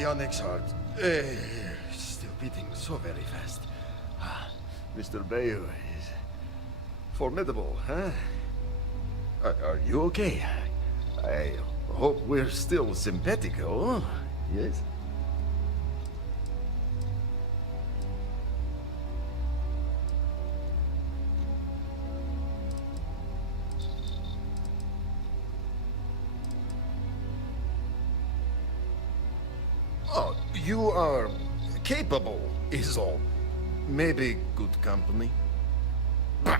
Yannick's heart. Still beating so very fast. Mr. Bayou is formidable, huh? Are you okay? I hope we're still simpatico, yes? Oh, you are capable, is all. Maybe good company. Bah!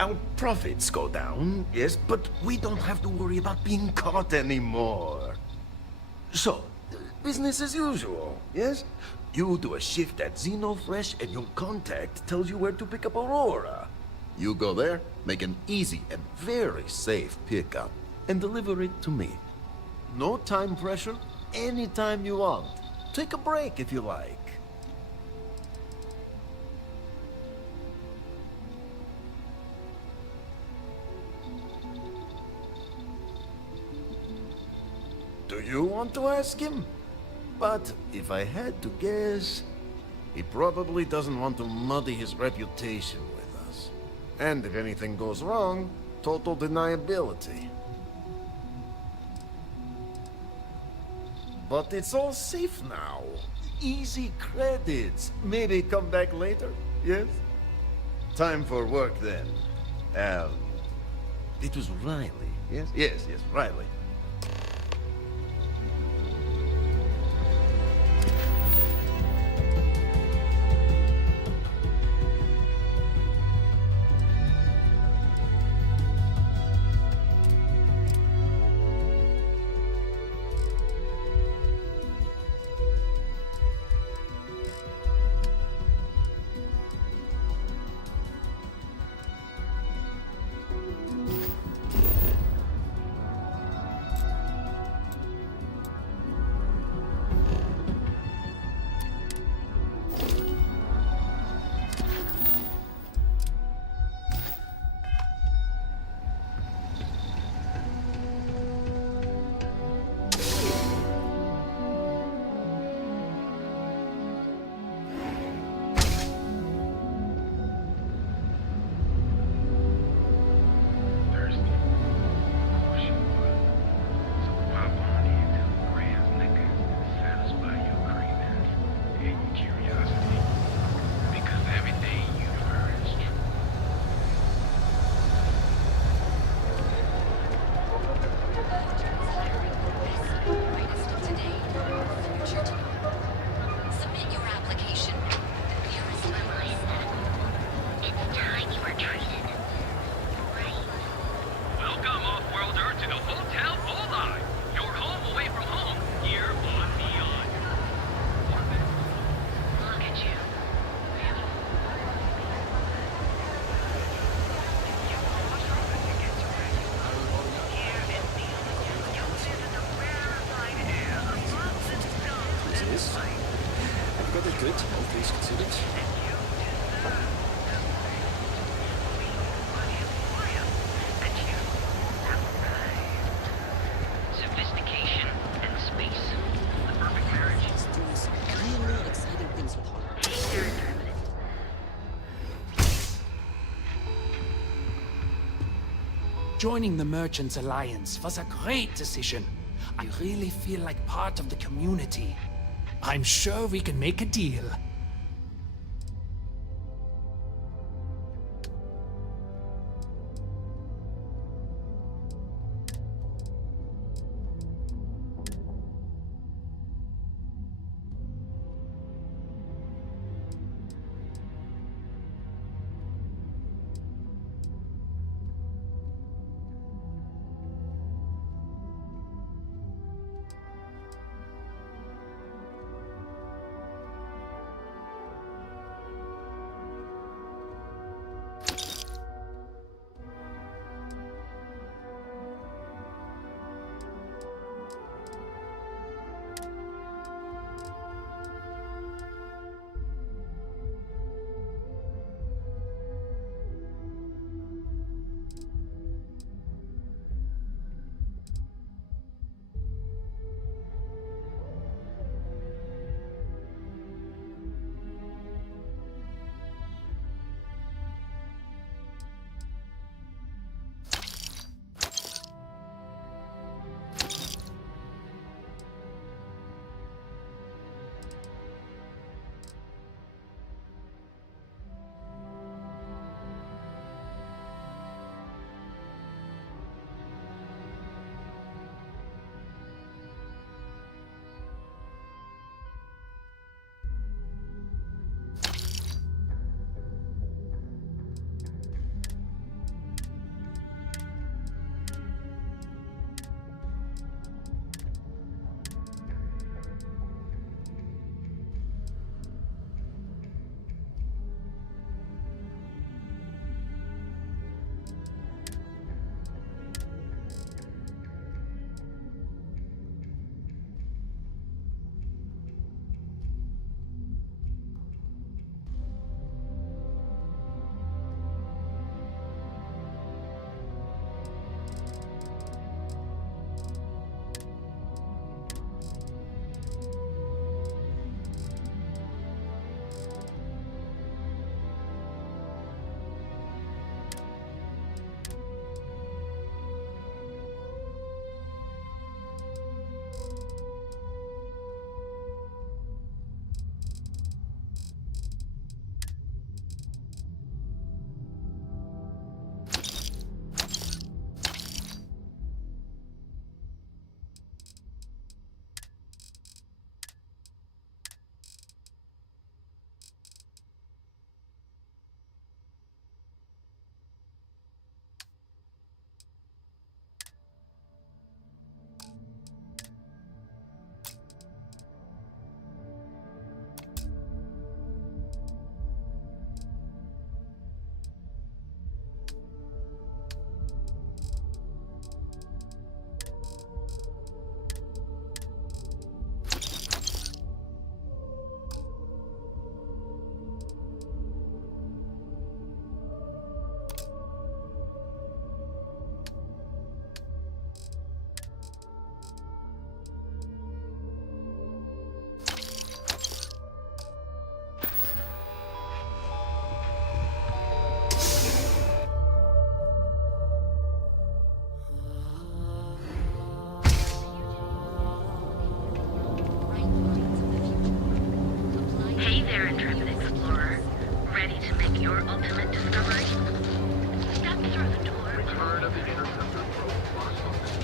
Our profits go down, yes, but we don't have to worry about being caught anymore. So, business as usual, yes? You do a shift at Xenofresh and your contact tells you where to pick up Aurora. You go there, make an easy and very safe pickup, and deliver it to me. No time pressure, anytime you want. Take a break if you like. Do you want to ask him? But if I had to guess, he probably doesn't want to muddy his reputation with us. And if anything goes wrong, total deniability. But it's all safe now. Easy credits. Maybe come back later, yes? Time for work then. It was Riley, yes? Yes, Riley. Good, all things considered. Sophistication and space. The perfect marriage. Let's do some really exciting things with her. Joining the Merchants Alliance was a great decision. I really feel like part of the community. I'm sure we can make a deal. your ultimate discovery? Step through the door. Return of the interceptor probe lost on this.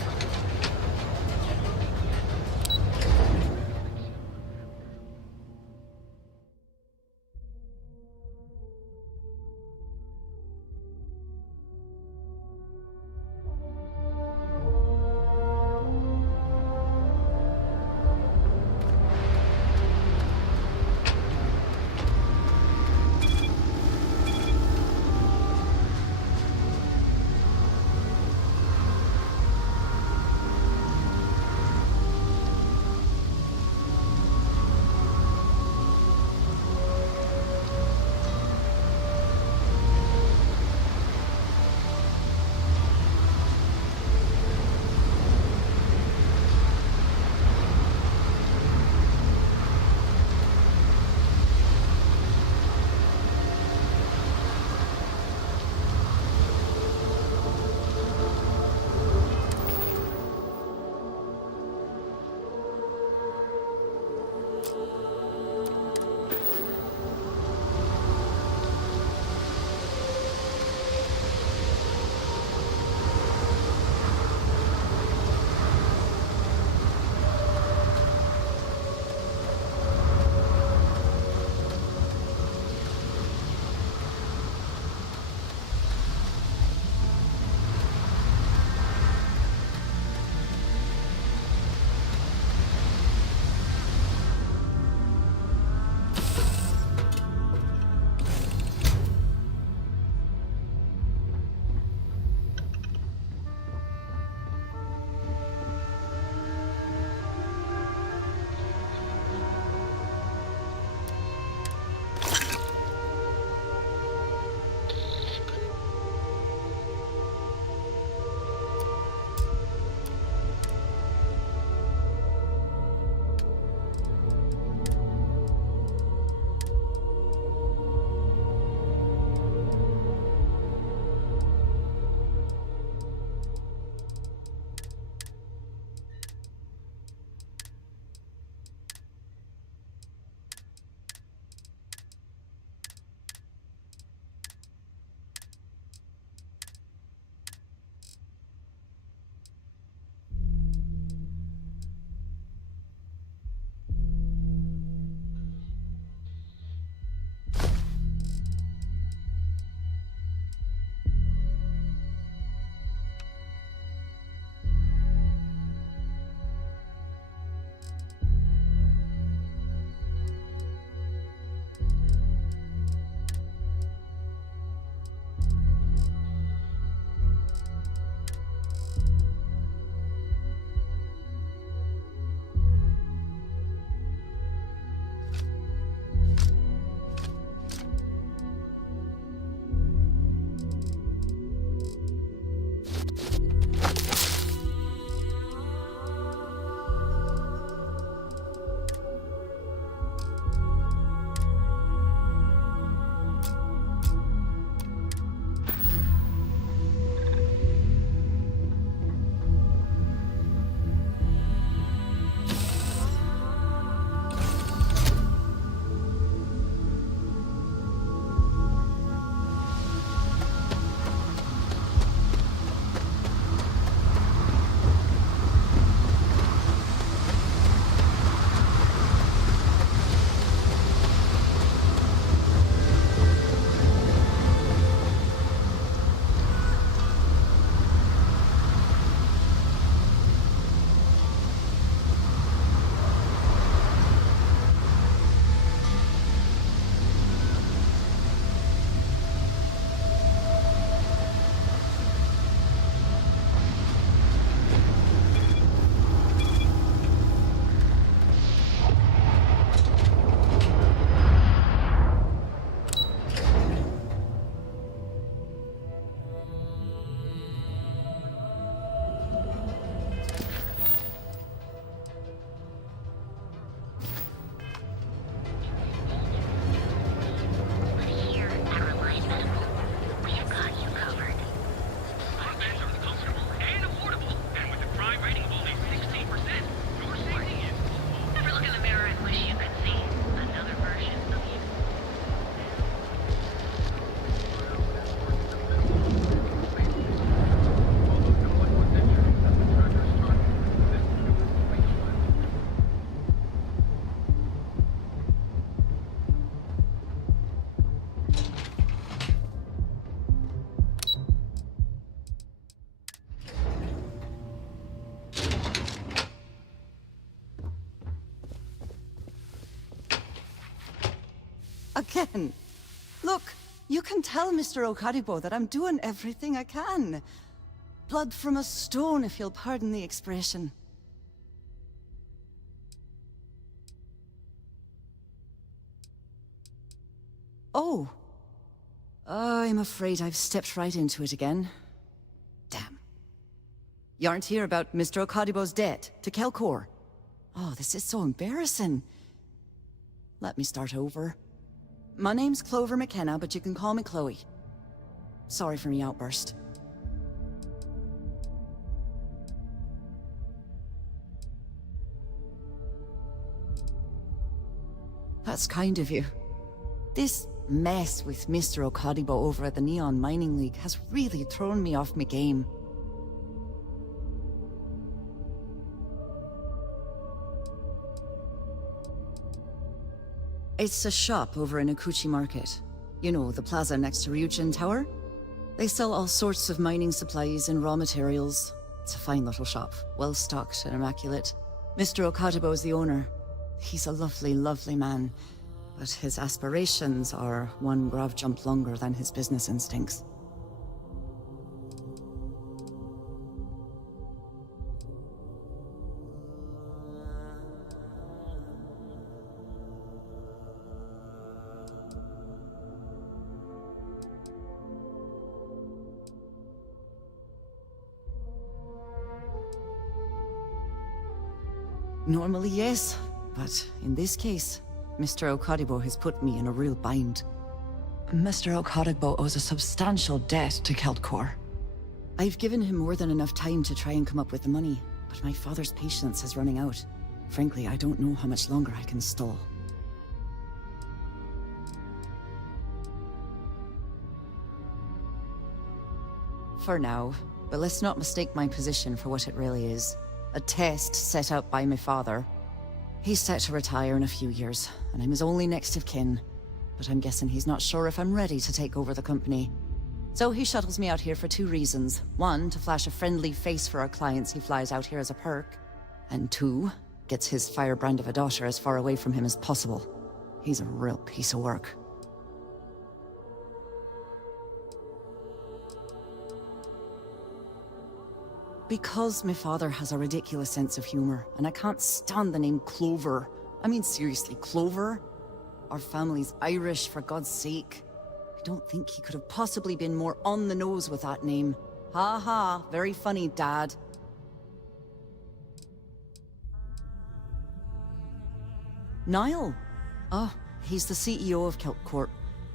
Again. Look, you can tell Mr. Okadibo that I'm doing everything I can. Blood from a stone, if you'll pardon the expression. Oh. I'm afraid I've stepped right into it again. Damn. You aren't here about Mr. Okadibo's debt to Kelkor. Oh, this is so embarrassing. Let me start over. My name's Clover McKenna, but you can call me Chloe. Sorry for me outburst. That's kind of you. This mess with Mr. Okadibo over at the Neon Mining League has really thrown me off my game. It's a shop over in Akuchi Market. You know, the plaza next to Ryujin Tower? They sell all sorts of mining supplies and raw materials. It's a fine little shop, well stocked and immaculate. Mr. Okadibo is the owner. He's a lovely, lovely man. But his aspirations are one grav jump longer than his business instincts. Normally, yes, but in this case, Mr. Okadibo has put me in a real bind. Mr. Okadibo owes a substantial debt to Kelkor. I've given him more than enough time to try and come up with the money, but my father's patience is running out. Frankly, I don't know how much longer I can stall. For now, but let's not mistake my position for what it really is. A test set up by my father. He's set to retire in a few years, and I'm his only next of kin. But I'm guessing he's not sure if I'm ready to take over the company. So he shuttles me out here for two reasons. One, to flash a friendly face for our clients he flies out here as a perk. And two, gets his firebrand of a daughter as far away from him as possible. He's a real piece of work. Because my father has a ridiculous sense of humor, and I can't stand the name Clover. I mean, seriously, Clover? Our family's Irish, for God's sake. I don't think he could have possibly been more on the nose with that name. Ha ha, very funny, Dad. Niall? Oh, he's the CEO of Kelkor.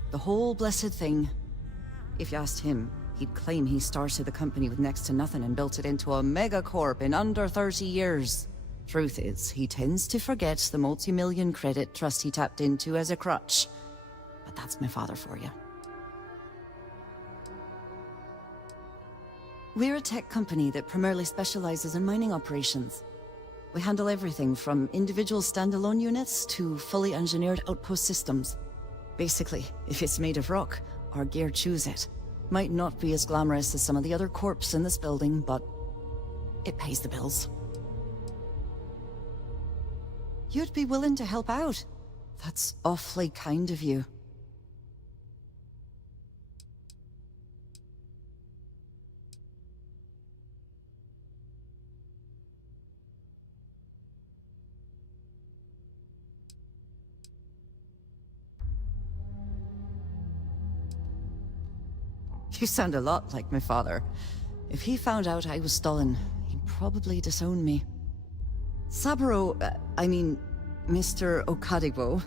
The whole blessed thing. If you asked him, he'd claim he started the company with next to nothing and built it into a megacorp in under 30 years. Truth is, he tends to forget the multi-million credit trust he tapped into as a crutch. But that's my father for you. We're a tech company that primarily specializes in mining operations. We handle everything from individual standalone units to fully engineered outpost systems. Basically, if it's made of rock, our gear chews it. Might not be as glamorous as some of the other corps in this building, but it pays the bills. You'd be willing to help out. That's awfully kind of you. You sound a lot like my father. If he found out I was stolen, he'd probably disown me. Saburo, Mr. Okadibo,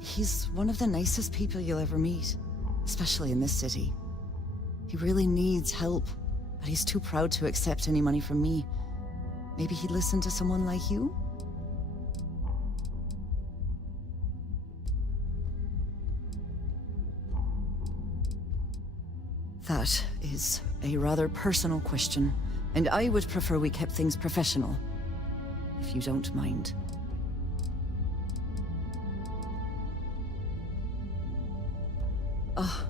he's one of the nicest people you'll ever meet, especially in this city. He really needs help, but he's too proud to accept any money from me. Maybe he'd listen to someone like you? That is a rather personal question, and I would prefer we kept things professional, if you don't mind. Oh,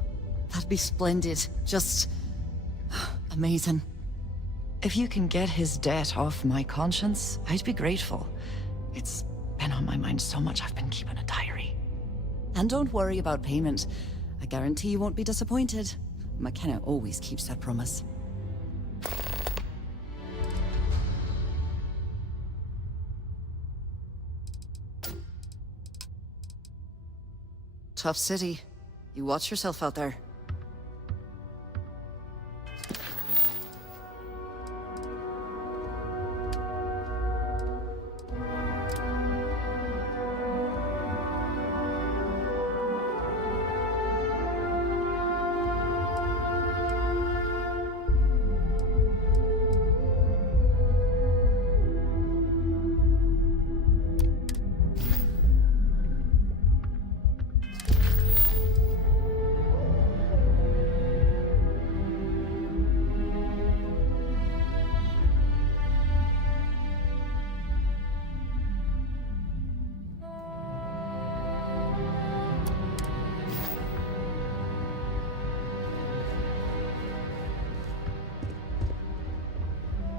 that'd be splendid. Just amazing. If you can get his debt off my conscience, I'd be grateful. It's been on my mind so much I've been keeping a diary. And don't worry about payment. I guarantee you won't be disappointed. McKenna always keeps that promise. Tough city. You watch yourself out there.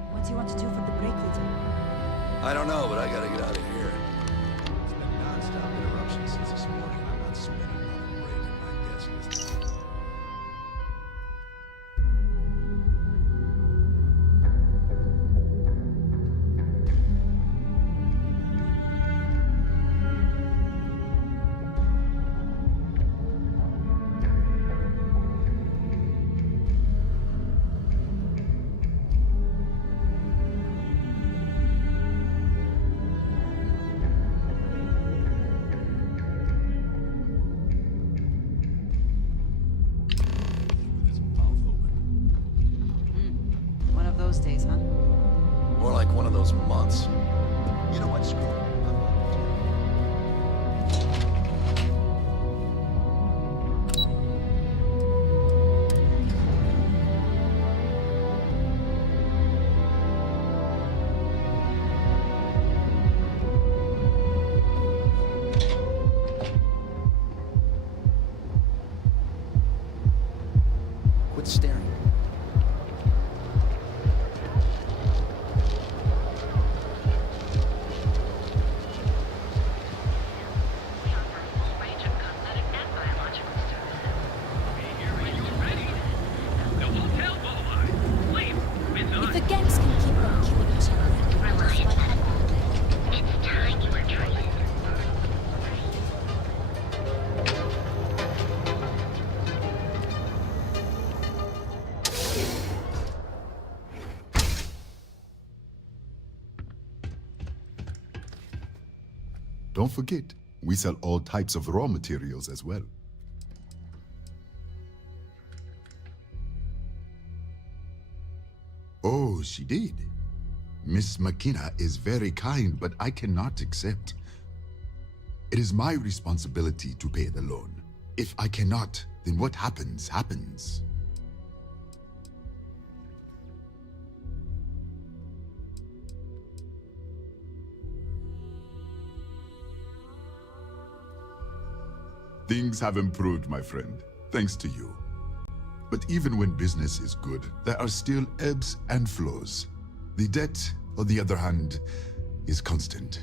What do you want to do for the break, Leader? I don't know, but I gotta get out of here. It's been non-stop interruptions since this morning. I'm not spending another break in my desk list. With his mouth open. One of those days, huh? More like one of those months. You know what? Screw it. Quit staring. We offer a full range of cosmetic and biological services. If the gangs can keep on killing each other, then that's what happens. It's time you were trained. Don't forget, we sell all types of raw materials as well. Oh, she did. Miss McKenna is very kind, but I cannot accept. It is my responsibility to pay the loan. If I cannot, then what happens, happens. Things have improved, my friend, thanks to you. But even when business is good, there are still ebbs and flows. The debt, on the other hand, is constant.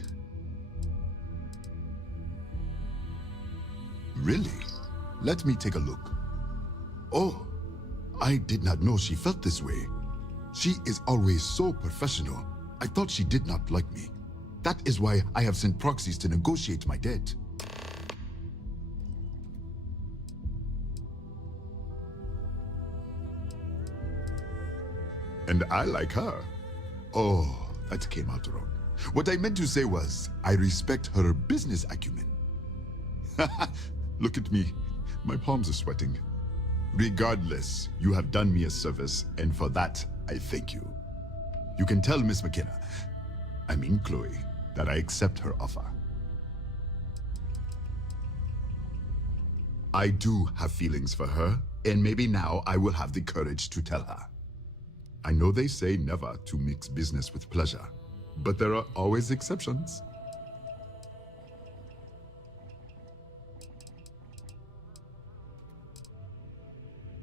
Really? Let me take a look. Oh, I did not know she felt this way. She is always so professional. I thought she did not like me. That is why I have sent proxies to negotiate my debt. And I like her. Oh, that came out wrong. What I meant to say was, I respect her business acumen. Look at me. My palms are sweating. Regardless, you have done me a service, and for that, I thank you. You can tell Miss McKenna, I mean Chloe, that I accept her offer. I do have feelings for her, and maybe now I will have the courage to tell her. I know they say never to mix business with pleasure, but there are always exceptions.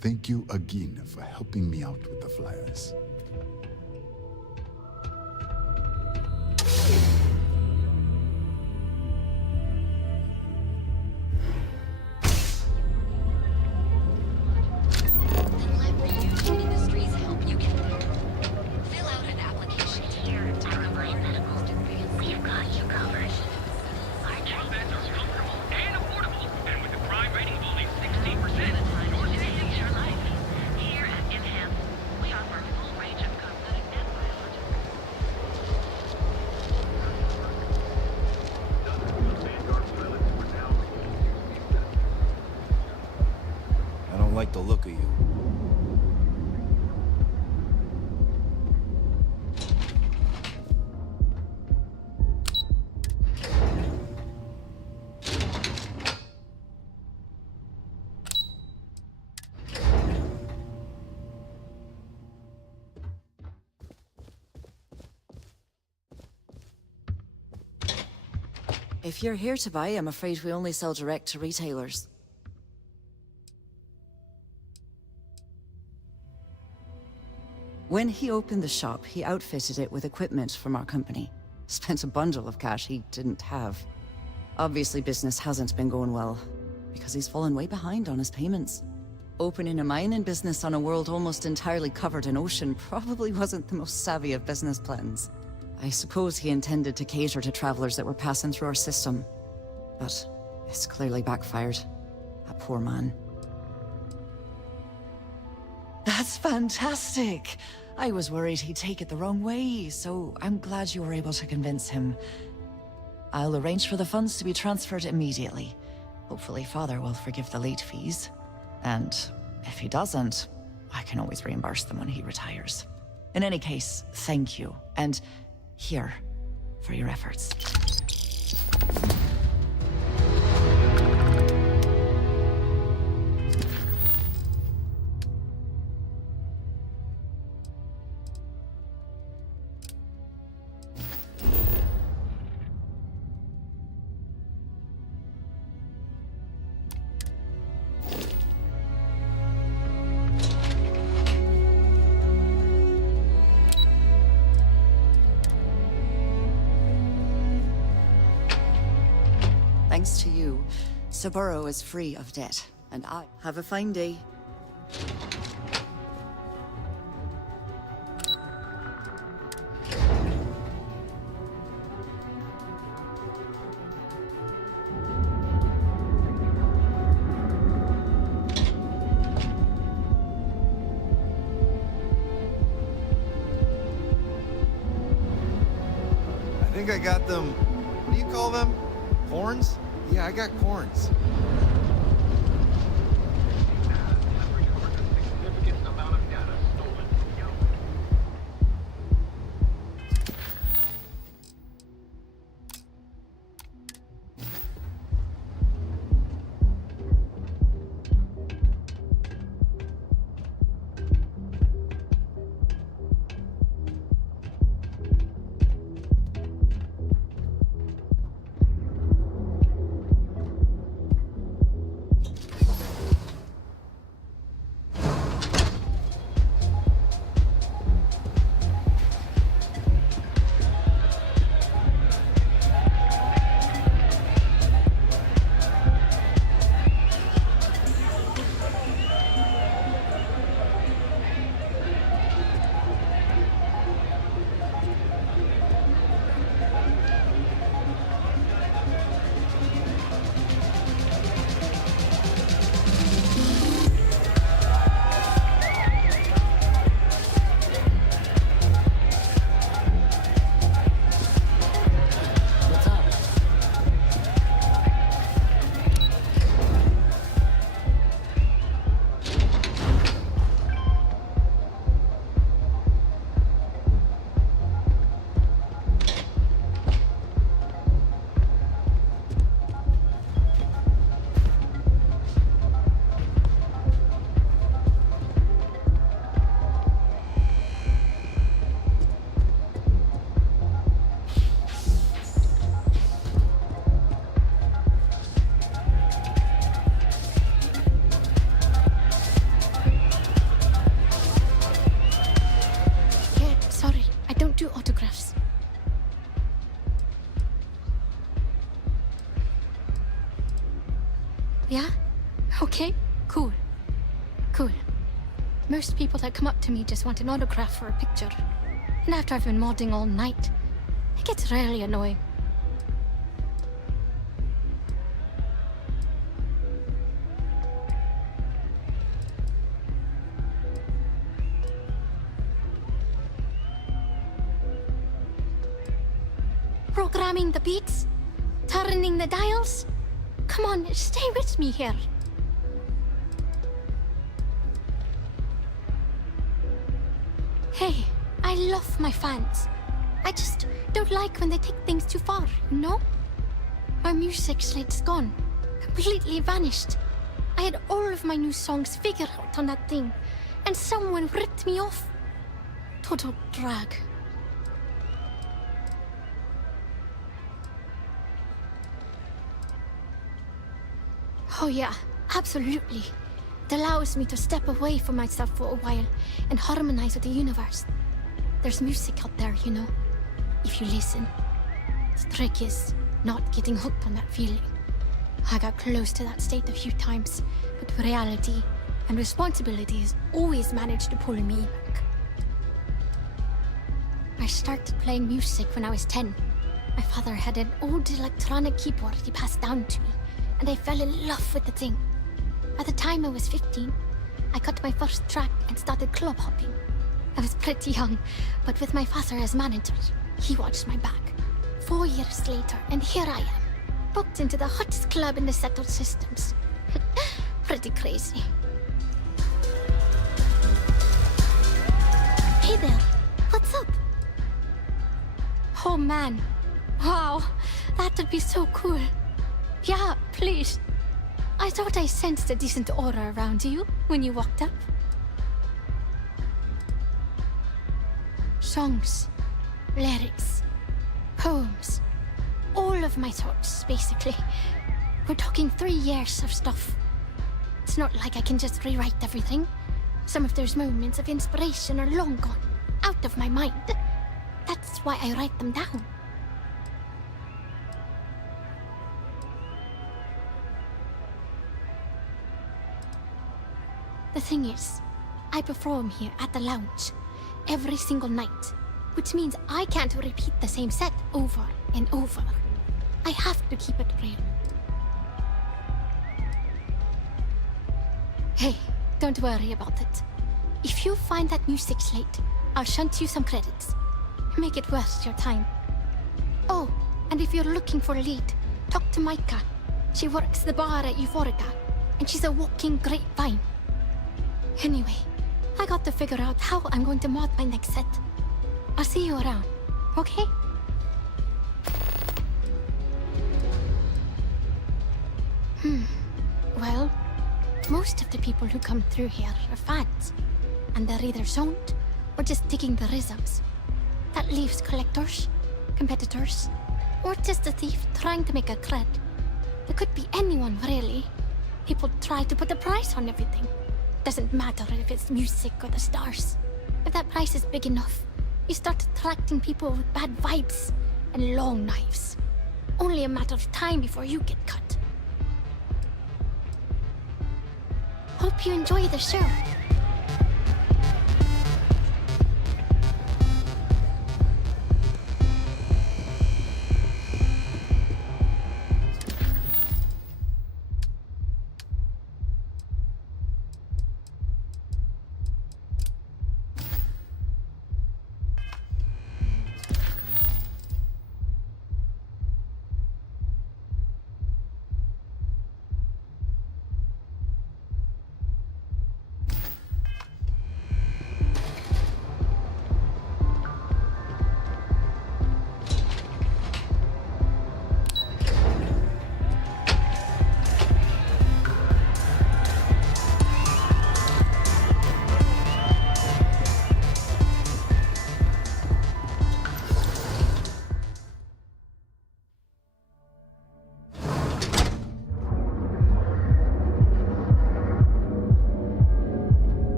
Thank you again for helping me out with the flyers. like the look of you. If you're here to buy, I'm afraid we only sell direct to retailers. When he opened the shop, he outfitted it with equipment from our company. Spent a bundle of cash he didn't have. Obviously, business hasn't been going well, because he's fallen way behind on his payments. Opening a mining business on a world almost entirely covered in ocean probably wasn't the most savvy of business plans. I suppose he intended to cater to travelers that were passing through our system. But it's clearly backfired. That poor man. That's fantastic! I was worried he'd take it the wrong way, so I'm glad you were able to convince him. I'll arrange for the funds to be transferred immediately. Hopefully Father will forgive the late fees. And if he doesn't, I can always reimburse them when he retires. In any case, thank you. And here, for your efforts. Thanks to you, Saburo is free of debt, and I have a fine day. I think I got them. What do you call them? Horns? Yeah, I got corns. Have recovered a significant amount of data stolen from you. Yeah? Okay, cool. Cool. Most people that come up to me just want an autograph or a picture. And after I've been modding all night, it gets really annoying. Programming the beats? Turning the dials? Come on, stay with me here. love my fans. I just don't like when they take things too far, you know? My music slate's gone. Completely vanished. I had all of my new songs figured out on that thing, and someone ripped me off. Total drag. Oh yeah, absolutely. It allows me to step away from myself for a while and harmonize with the universe. There's music out there, you know, if you listen. The trick is not getting hooked on that feeling. I got close to that state a few times, but reality and responsibilities always managed to pull me back. I started playing music when I was 10. My father had an old electronic keyboard he passed down to me, and I fell in love with the thing. By the time I was 15, I got my first track and started club hopping. I was pretty young, but with my father as manager, he watched my back. 4 years later, and here I am, booked into the hottest club in the settled systems. Pretty crazy. Hey there, what's up? Oh man, wow, that would be so cool. Yeah, please. I thought I sensed a decent aura around you when you walked up. Songs, lyrics, poems, all of my thoughts, basically. We're talking 3 years of stuff. It's not like I can just rewrite everything. Some of those moments of inspiration are long gone, out of my mind. That's why I write them down. The thing is, I perform here at the lounge every single night, which means I can't repeat the same set over and over. I have to keep it real. Hey, don't worry about it. If you find that music slate, I'll shunt you some credits. Make it worth your time. Oh, and if you're looking for a lead, talk to Micah. She works the bar at Euphorica, and she's a walking grapevine. Anyway, I got to figure out how I'm going to mod my next set. I'll see you around, okay? Well, most of the people who come through here are fans, and they're either zoned or just digging the rhythms. That leaves collectors, competitors, or just a thief trying to make a cred. It could be anyone, really. People try to put a price on everything. Doesn't matter if it's music or the stars. If that price is big enough, you start attracting people with bad vibes and long knives. Only a matter of time before you get cut. Hope you enjoy the show.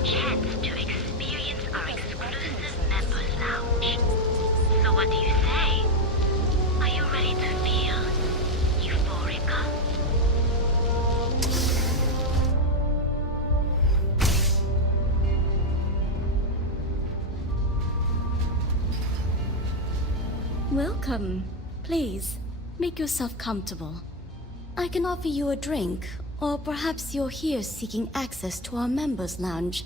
a chance to experience our exclusive members lounge. So what do you say? Are you ready to feel euphorica? Welcome. Please, make yourself comfortable. I can offer you a drink, or perhaps you're here seeking access to our members' lounge,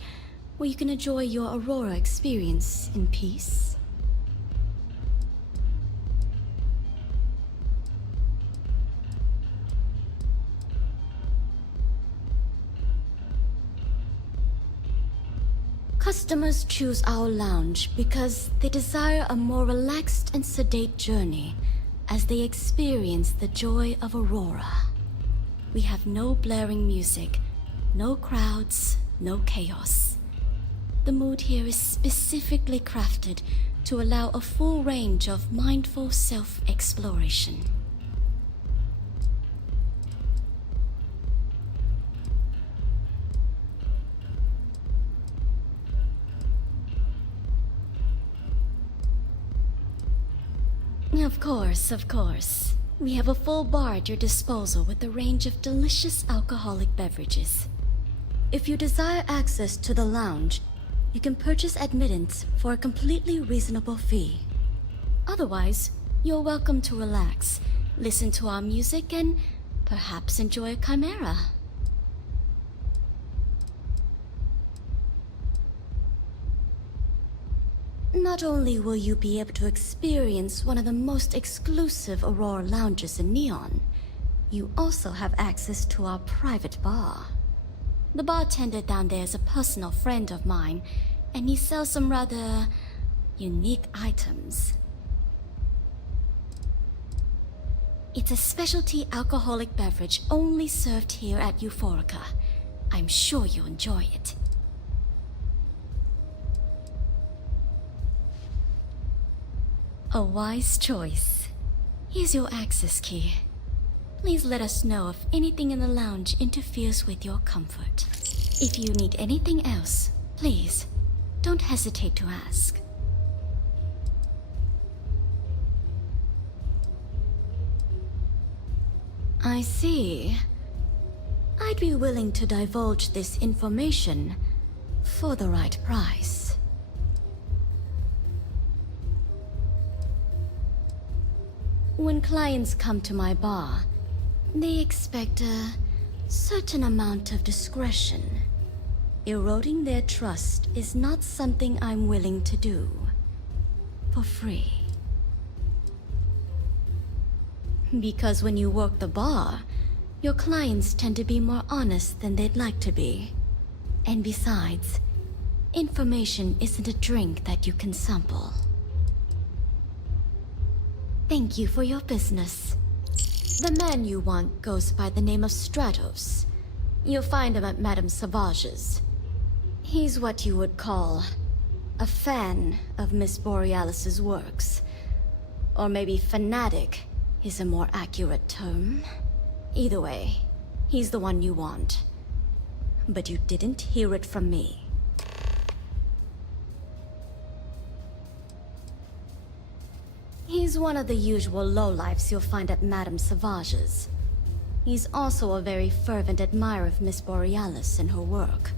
where you can enjoy your Aurora experience in peace. Customers choose our lounge because they desire a more relaxed and sedate journey as they experience the joy of Aurora. We have no blaring music, no crowds, no chaos. The mood here is specifically crafted to allow a full range of mindful self-exploration. Of course. We have a full bar at your disposal with a range of delicious alcoholic beverages. If you desire access to the lounge, you can purchase admittance for a completely reasonable fee. Otherwise, you're welcome to relax, listen to our music, and perhaps enjoy a chimera. Not only will you be able to experience one of the most exclusive Aurora lounges in Neon, you also have access to our private bar. The bartender down there is a personal friend of mine, and he sells some rather unique items. It's a specialty alcoholic beverage only served here at Euphorica. I'm sure you'll enjoy it. A wise choice. Here's your access key. Please let us know if anything in the lounge interferes with your comfort. If you need anything else, please, don't hesitate to ask. I see. I'd be willing to divulge this information for the right price. When clients come to my bar, they expect a certain amount of discretion. Eroding their trust is not something I'm willing to do for free. Because when you work the bar, your clients tend to be more honest than they'd like to be. And besides, information isn't a drink that you can sample. Thank you for your business. The man you want goes by the name of Stratos. You'll find him at Madame Savage's. He's what you would call a fan of Miss Borealis's works. Or maybe fanatic is a more accurate term. Either way, he's the one you want. But you didn't hear it from me. He's one of the usual lowlifes you'll find at Madame Savage's. He's also a very fervent admirer of Miss Borealis and her work.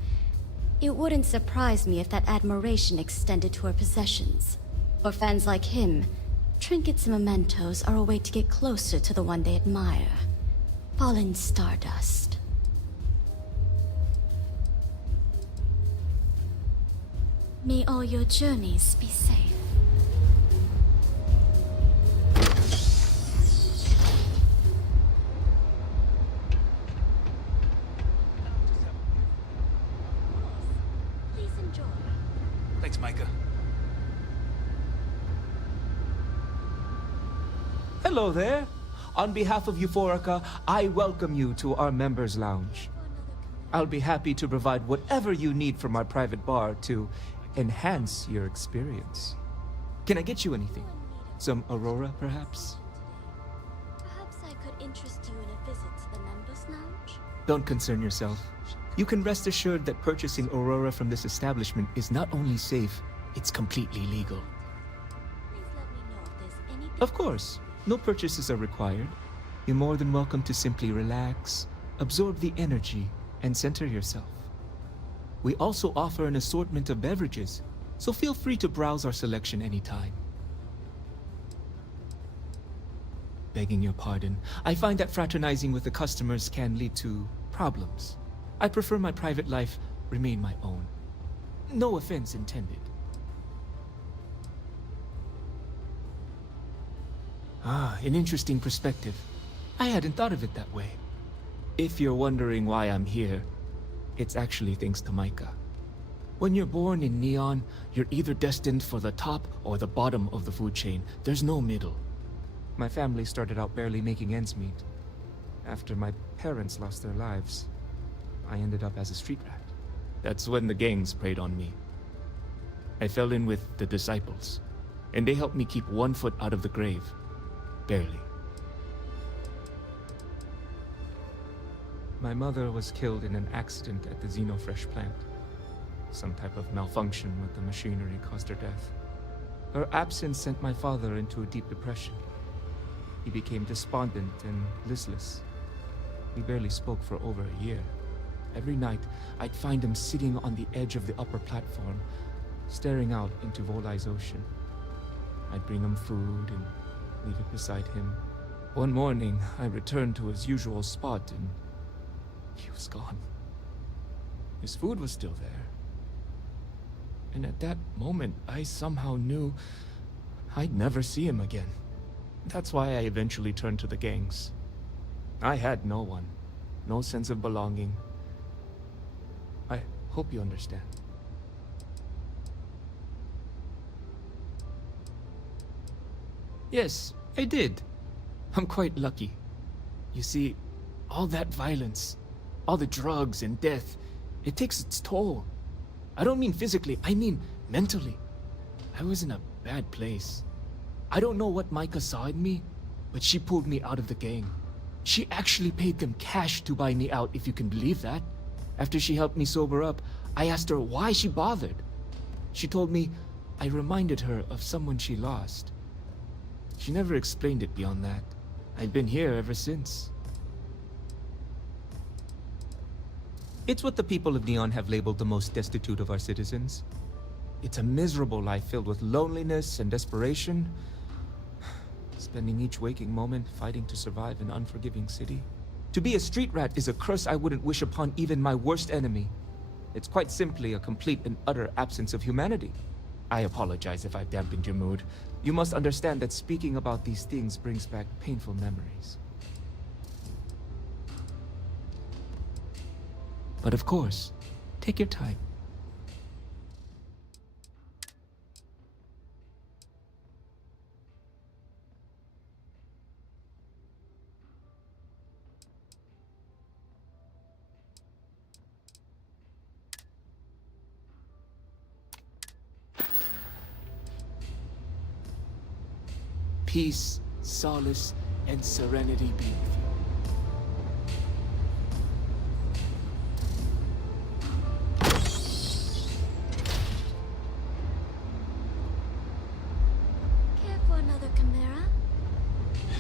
It wouldn't surprise me if that admiration extended to her possessions. For fans like him, trinkets and mementos are a way to get closer to the one they admire. Fallen stardust. May all your journeys be safe. Please enjoy. Thanks, Micah. Hello there. On behalf of Euphorica, I welcome you to our members' lounge. I'll be happy to provide whatever you need from our private bar to enhance your experience. Can I get you anything? Some Aurora, perhaps? Perhaps I could interest you in a visit to the members' lounge? Don't concern yourself. You can rest assured that purchasing Aurora from this establishment is not only safe, it's completely legal. Please let me know if there's anything. Of course, no purchases are required. You're more than welcome to simply relax, absorb the energy, and center yourself. We also offer an assortment of beverages, so feel free to browse our selection anytime. Begging your pardon, I find that fraternizing with the customers can lead to problems. I prefer my private life remain my own. No offense intended. Ah, an interesting perspective. I hadn't thought of it that way. If you're wondering why I'm here, it's actually thanks to Micah. When you're born in Neon, you're either destined for the top or the bottom of the food chain. There's no middle. My family started out barely making ends meet. After my parents lost their lives, I ended up as a street rat. That's when the gangs preyed on me. I fell in with the Disciples, and they helped me keep 1 foot out of the grave. Barely. My mother was killed in an accident at the Xenofresh plant. Some type of malfunction with the machinery caused her death. Her absence sent my father into a deep depression. He became despondent and listless. We barely spoke for over a year. Every night, I'd find him sitting on the edge of the upper platform, staring out into Volai's ocean. I'd bring him food and leave it beside him. One morning, I returned to his usual spot and he was gone. His food was still there. And at that moment, I somehow knew I'd never see him again. That's why I eventually turned to the gangs. I had no one, no sense of belonging. I hope you understand. Yes, I did. I'm quite lucky. You see, all that violence, all the drugs and death, it takes its toll. I don't mean physically, I mean mentally. I was in a bad place. I don't know what Micah saw in me, but she pulled me out of the gang. She actually paid them cash to buy me out, if you can believe that. After she helped me sober up, I asked her why she bothered. She told me I reminded her of someone she lost. She never explained it beyond that. I've been here ever since. It's what the people of Neon have labeled the most destitute of our citizens. It's a miserable life filled with loneliness and desperation, spending each waking moment fighting to survive an unforgiving city. To be a street rat is a curse I wouldn't wish upon even my worst enemy. It's quite simply a complete and utter absence of humanity. I apologize if I've dampened your mood. You must understand that speaking about these things brings back painful memories. But of course, take your time. Peace, solace, and serenity be with you. Care for another chimera?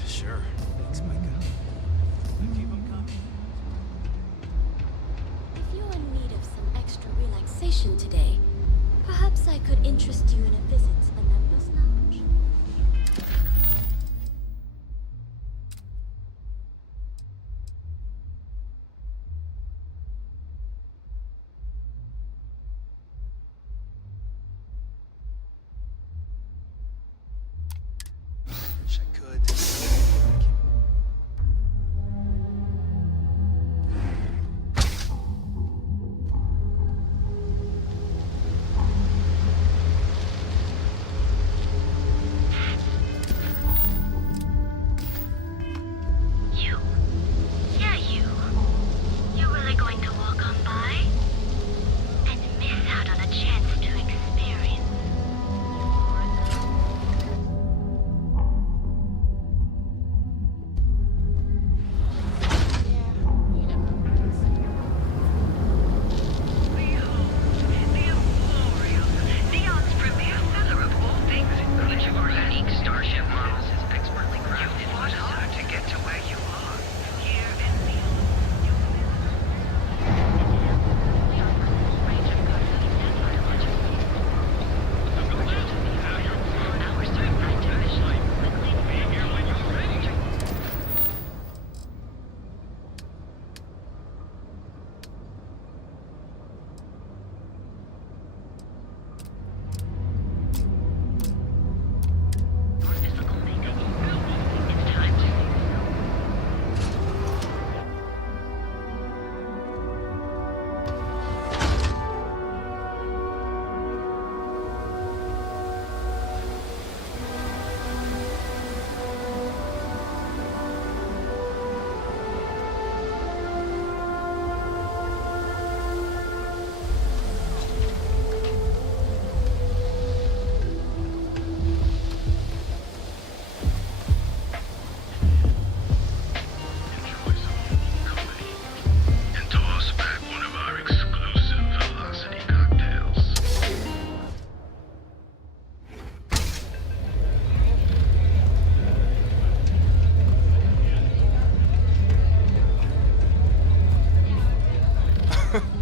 Sure. Thanks, Micah. Keep 'em coming. If you're in need of some extra relaxation today, perhaps I could interest you in a visit to the Members Lounge. Wish I could.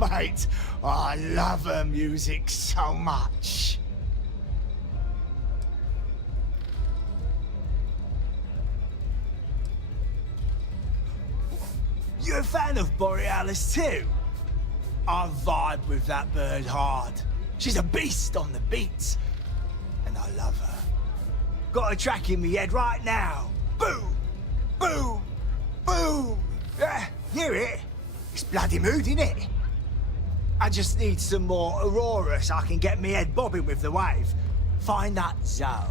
Mate, I love her music so much. You're a fan of Borealis too? I vibe with that bird hard. She's a beast on the beats. And I love her. Got a track in me head right now. Boom! Boom! Boom! Yeah, hear it? It's bloody mood, innit? I just need some more Aurora so I can get me head bobbing with the wave. Find that zone.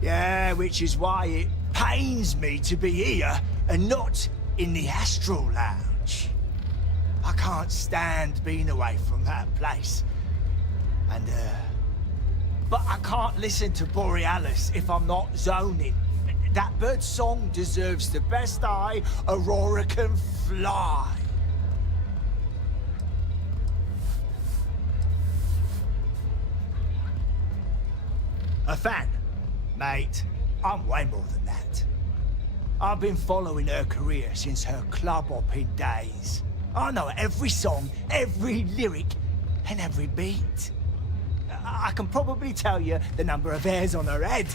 Yeah, which is why it pains me to be here and not in the Astral Lounge. I can't stand being away from that place. And, but I can't listen to Borealis if I'm not zoning. That bird's song deserves the best eye Aurora can fly. A fan? Mate, I'm way more than that. I've been following her career since her club hopping days. I know every song, every lyric, and every beat. I can probably tell you the number of hairs on her head,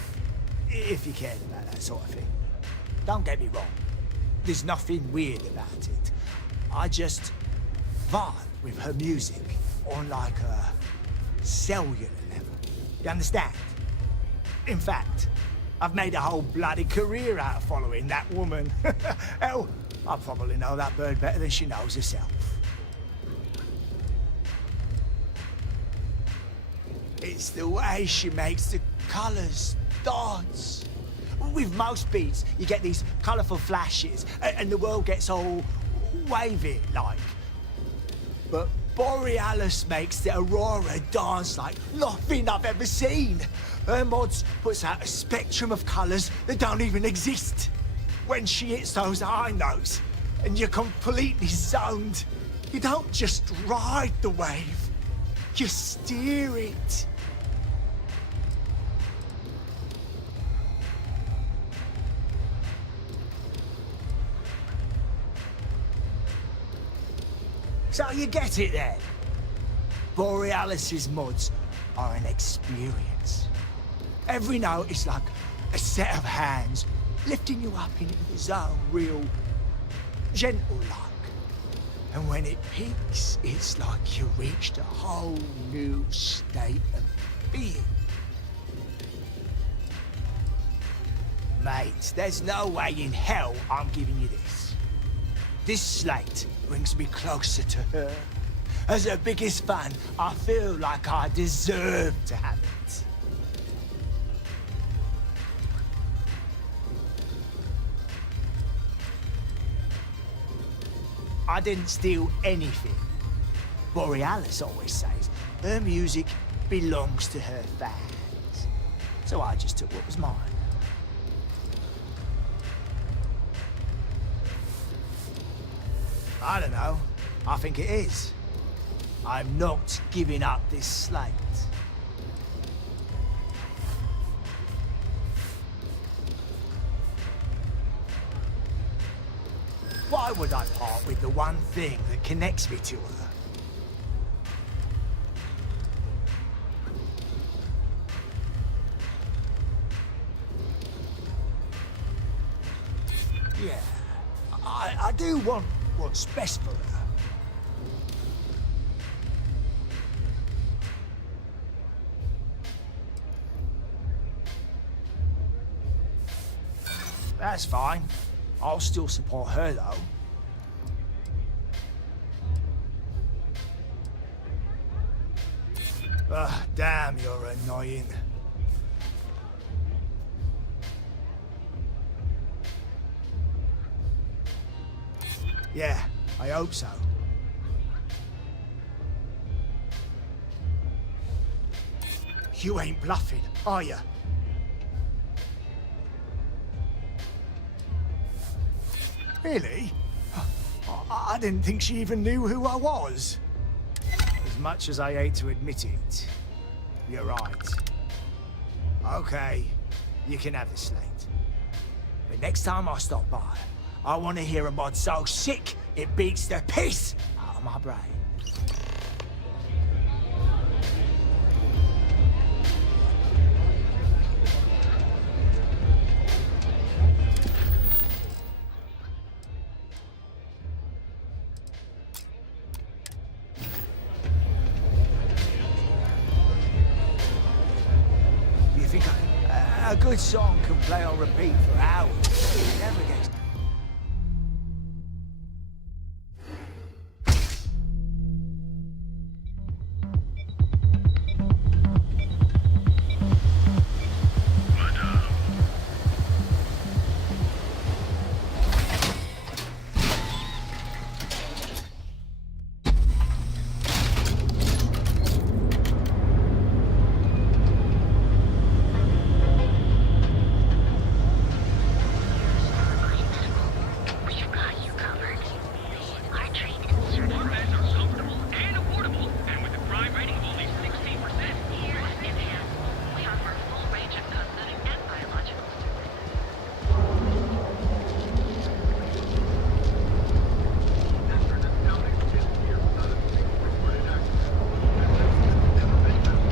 if you cared about that sort of thing. Don't get me wrong, there's nothing weird about it. I just vibe with her music on like a cellular level. You understand? In fact, I've made a whole bloody career out of following that woman. Hell, I probably know that bird better than she knows herself. It's the way she makes the colours dance. With most beats, you get these colourful flashes, and the world gets all wavy like. But Borealis makes the Aurora dance like nothing I've ever seen. Her mods puts out a spectrum of colours that don't even exist. When she hits those high notes, and you're completely zoned, you don't just ride the wave, you steer it. So you get it then? Borealis's mods are an experience. Every note is like a set of hands lifting you up into the zone real gentle-like. And when it peaks, it's like you reached a whole new state of being. Mate, there's no way in hell I'm giving you this. This slate brings me closer to her. As her biggest fan, I feel like I deserve to have it. I didn't steal anything. Borealis always says her music belongs to her fans. So I just took what was mine. I don't know. I think it is. I'm not giving up this slate. Why would I part with the one thing that connects me to her? Yeah, I do want what's best for her. That's fine. I'll still support her, though. Ugh, damn, you're annoying. Yeah, I hope so. You ain't bluffing, are you? Really? I didn't think she even knew who I was. As much as I hate to admit it, you're right. Okay, you can have the slate. Next time I stop by, I want to hear a mod so sick it beats the piss out of my brain. You think a good song can play on repeat for hours? It never gets... We've got you covered. Our trained and certified Beds are comfortable and affordable, and with a crime rating of only 16%. here in hand. We offer a full range of cosmetic and biological After an astounding 10 years without a single reported accident, has never been found.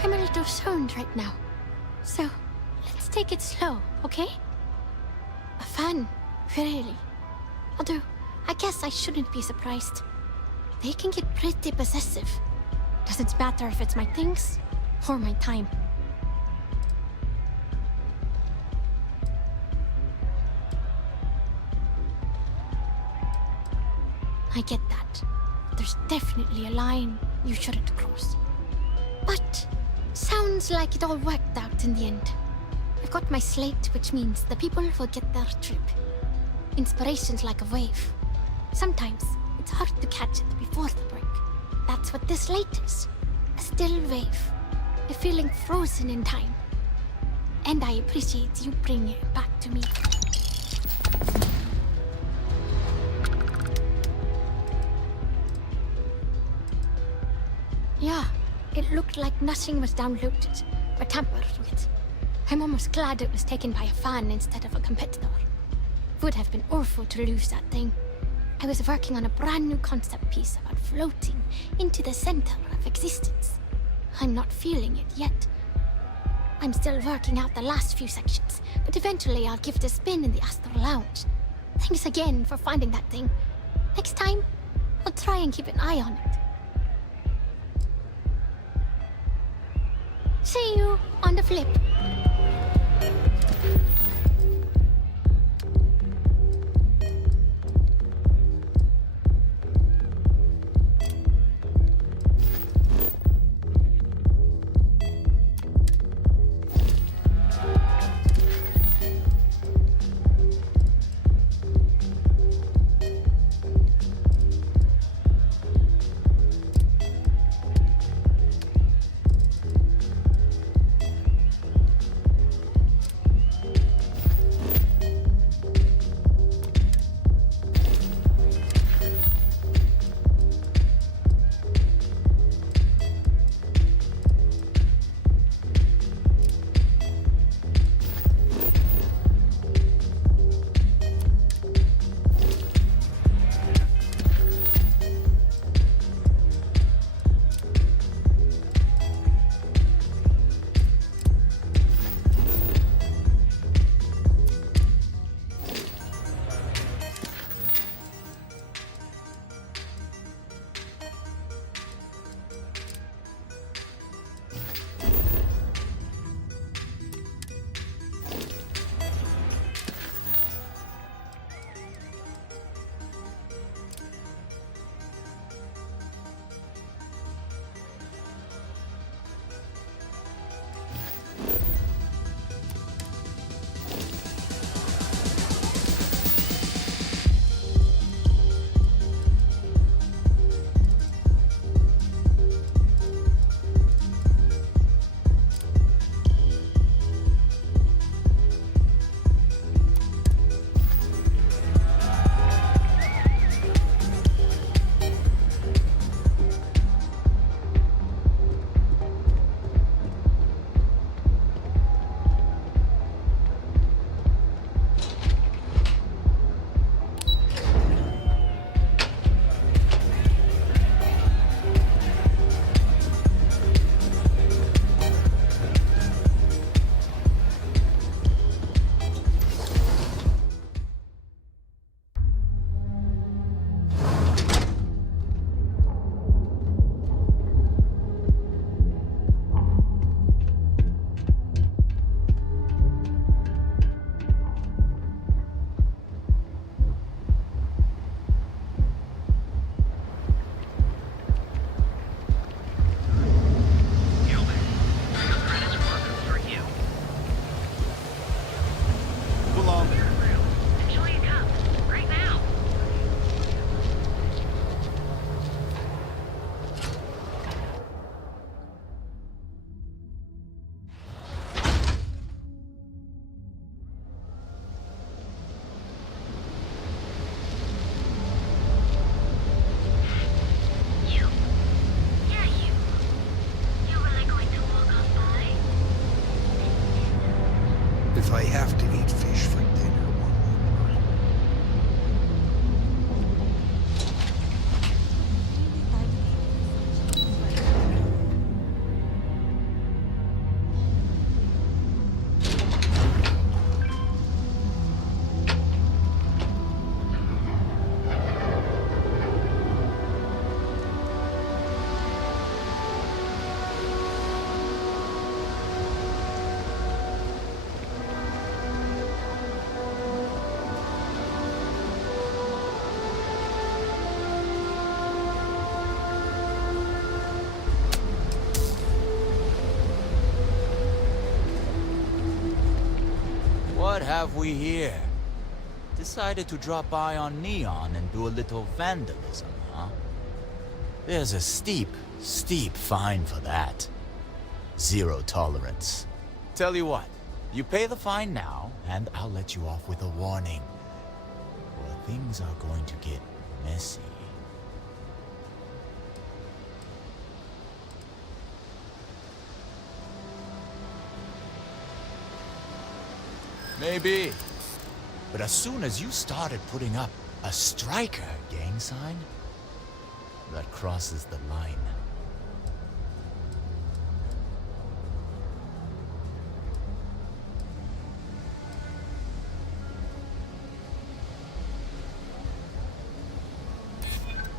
I'm a little stoned right now. So, let's take it slow, okay? A fan, really. Although, I guess I shouldn't be surprised. They can get pretty possessive. Doesn't matter if it's my things or my time. I get that. There's definitely a line you shouldn't cross. But sounds like it all worked out in the end. I've got my slate, which means the people will get their trip. Inspiration's like a wave. Sometimes it's hard to catch it before the break. That's what this slate is. A still wave. A feeling frozen in time. And I appreciate you bringing it back to me. Yeah, it looked like nothing was downloaded or tampered with. I'm almost glad it was taken by a fan instead of a competitor. Would have been awful to lose that thing. I was working on a brand new concept piece about floating into the center of existence. I'm not feeling it yet. I'm still working out the last few sections, but eventually I'll give it a spin in the Astral Lounge. Thanks again for finding that thing. Next time, I'll try and keep an eye on it. See you on the flip. What have we here? Decided to drop by on Neon and do a little vandalism, huh? There's a steep fine for that. Zero tolerance. Tell you what, you pay the fine now, and I'll let you off with a warning. Or things are going to get messy. Maybe. But as soon as you started putting up a striker gang sign, that crosses the line.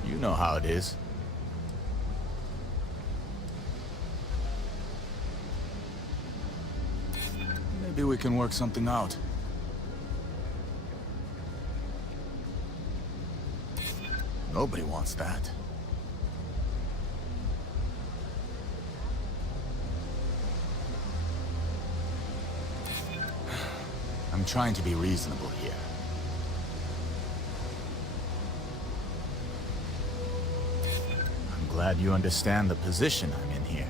You know how it is. Maybe we can work something out. Nobody wants that. I'm trying to be reasonable here. I'm glad you understand the position I'm in here.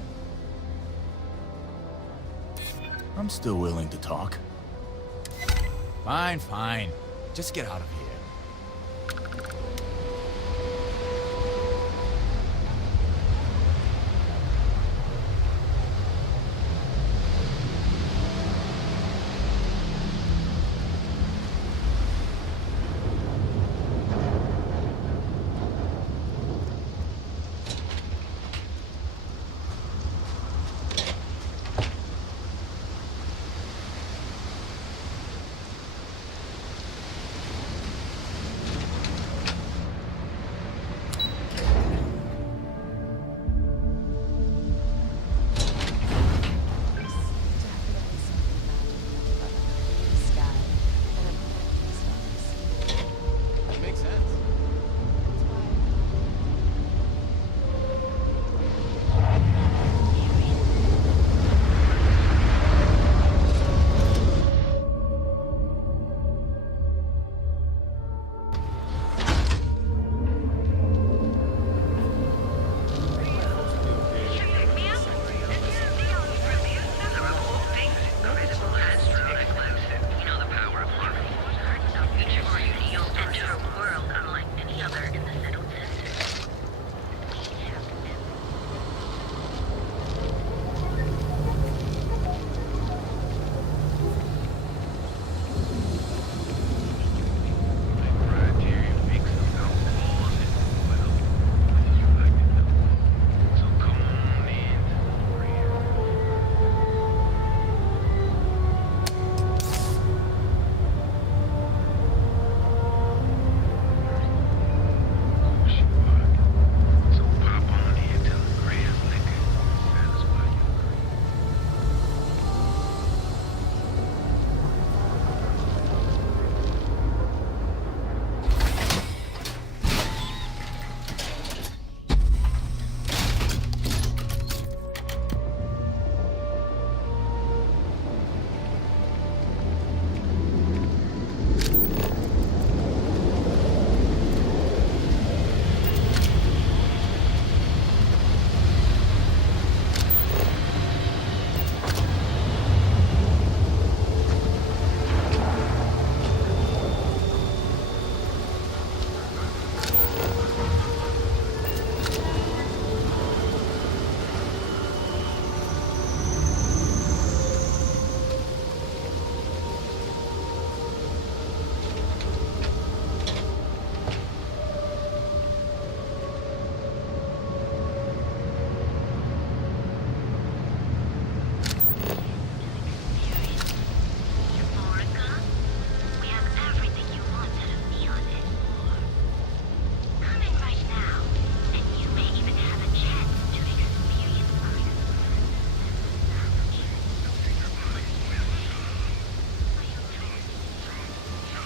I'm still willing to talk. Fine, fine. Just get out of here.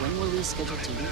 When were we scheduled to leave?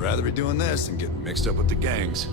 rather be doing this than getting mixed up with the gangs.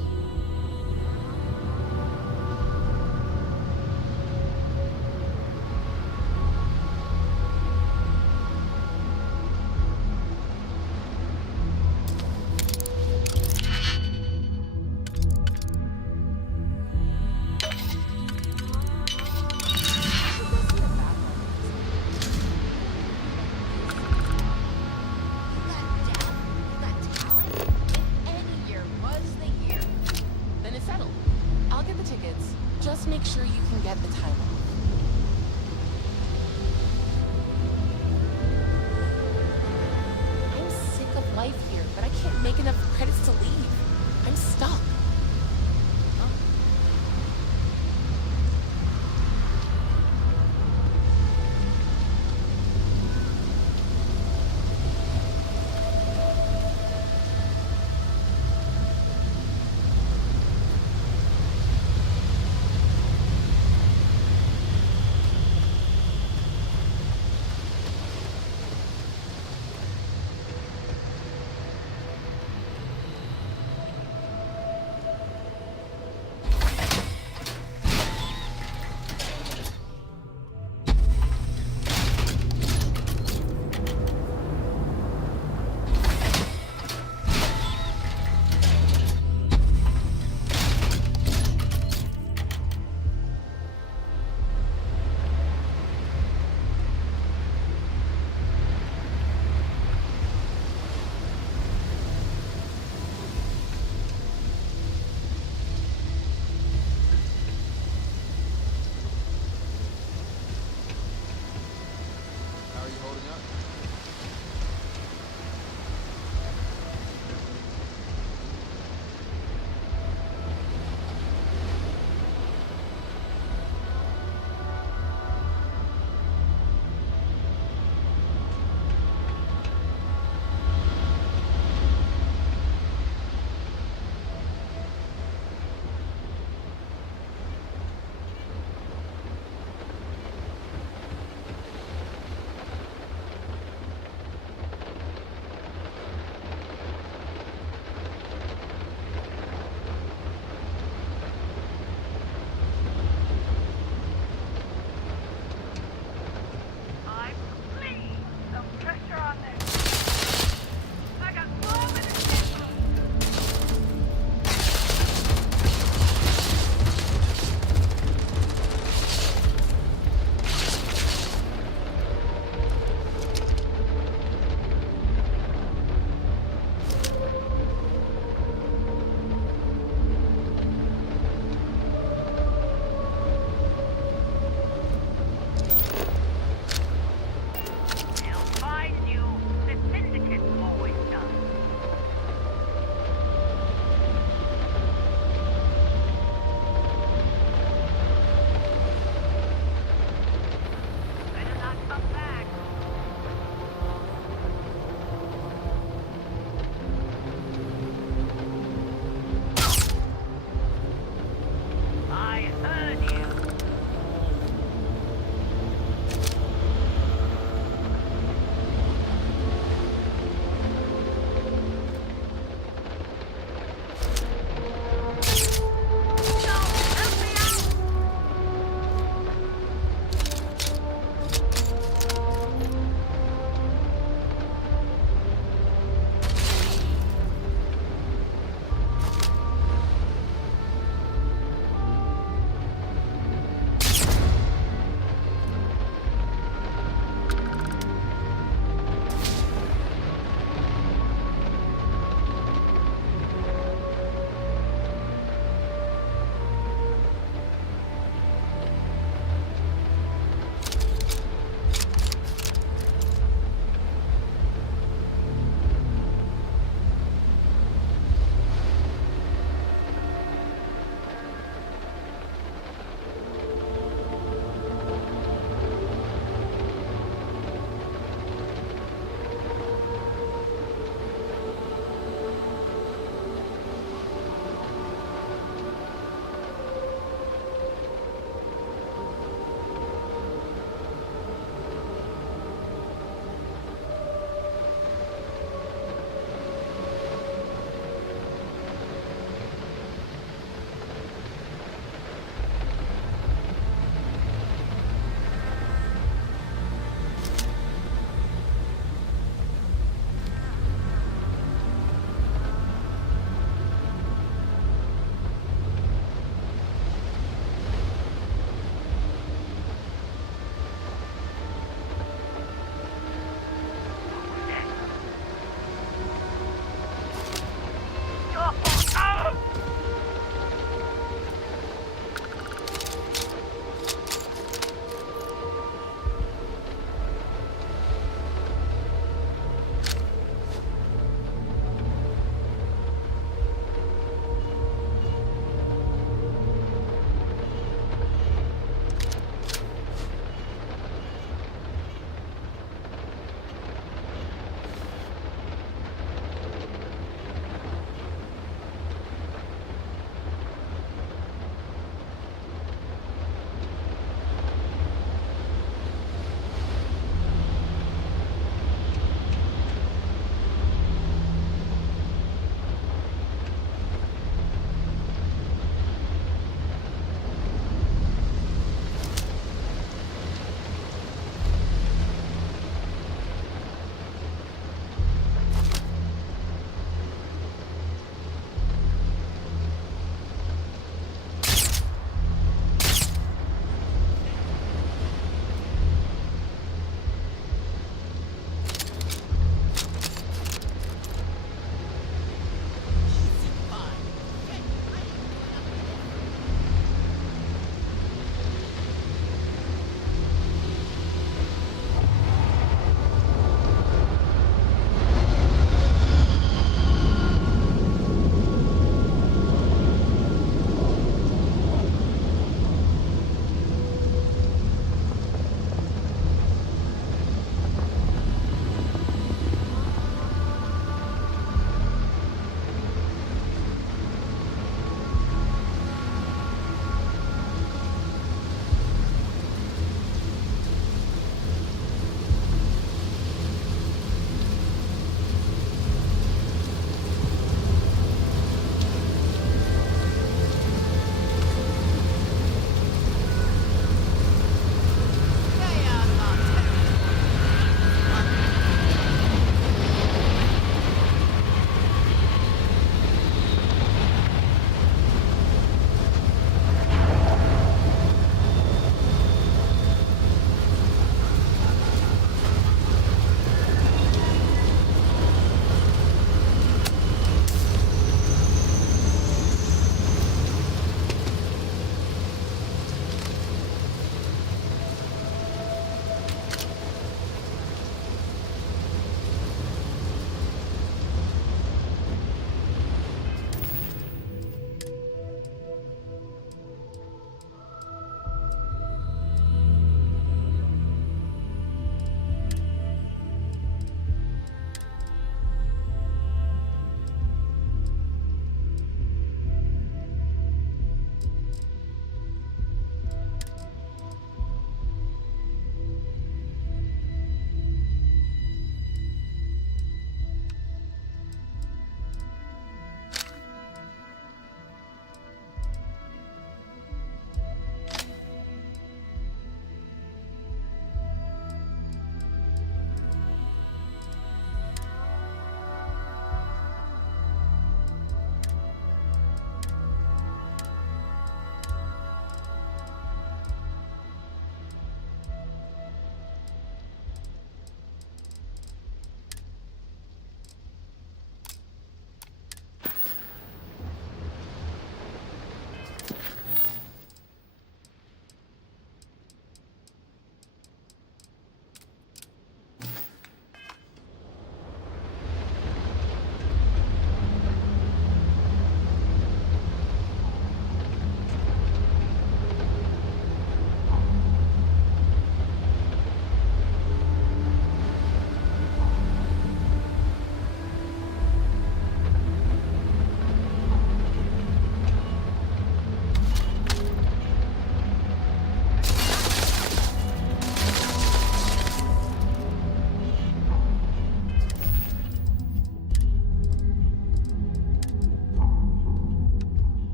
Just make sure you can get the time off. I'm sick of life here, but I can't make enough credits to leave. I'm stuck.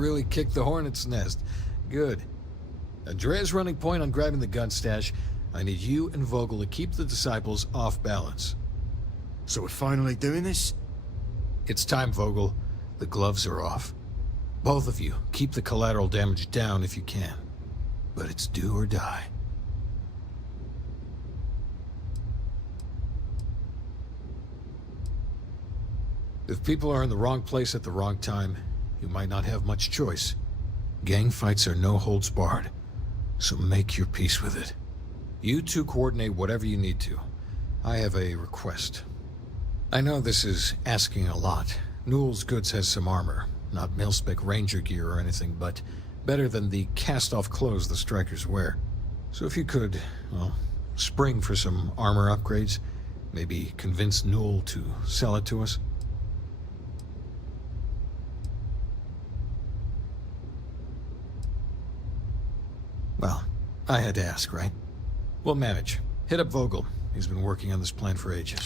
really kicked the hornet's nest. Good. Andrea's running point on grabbing the gun stash. I need you and Vogel to keep the disciples off balance. So we're finally doing this? It's time, Vogel. The gloves are off. Both of you, keep the collateral damage down if you can. But it's do or die. If people are in the wrong place at the wrong time, you might not have much choice. Gang fights are no holds barred, so make your peace with it. You two coordinate whatever you need to. I have a request. I know this is asking a lot. Newell's Goods has some armor, not mil-spec ranger gear or anything, but better than the cast-off clothes the strikers wear. So if you could, well, spring for some armor upgrades, maybe convince Newell to sell it to us. Well, I had to ask, right? We'll manage. Hit up Vogel. He's been working on this plan for ages.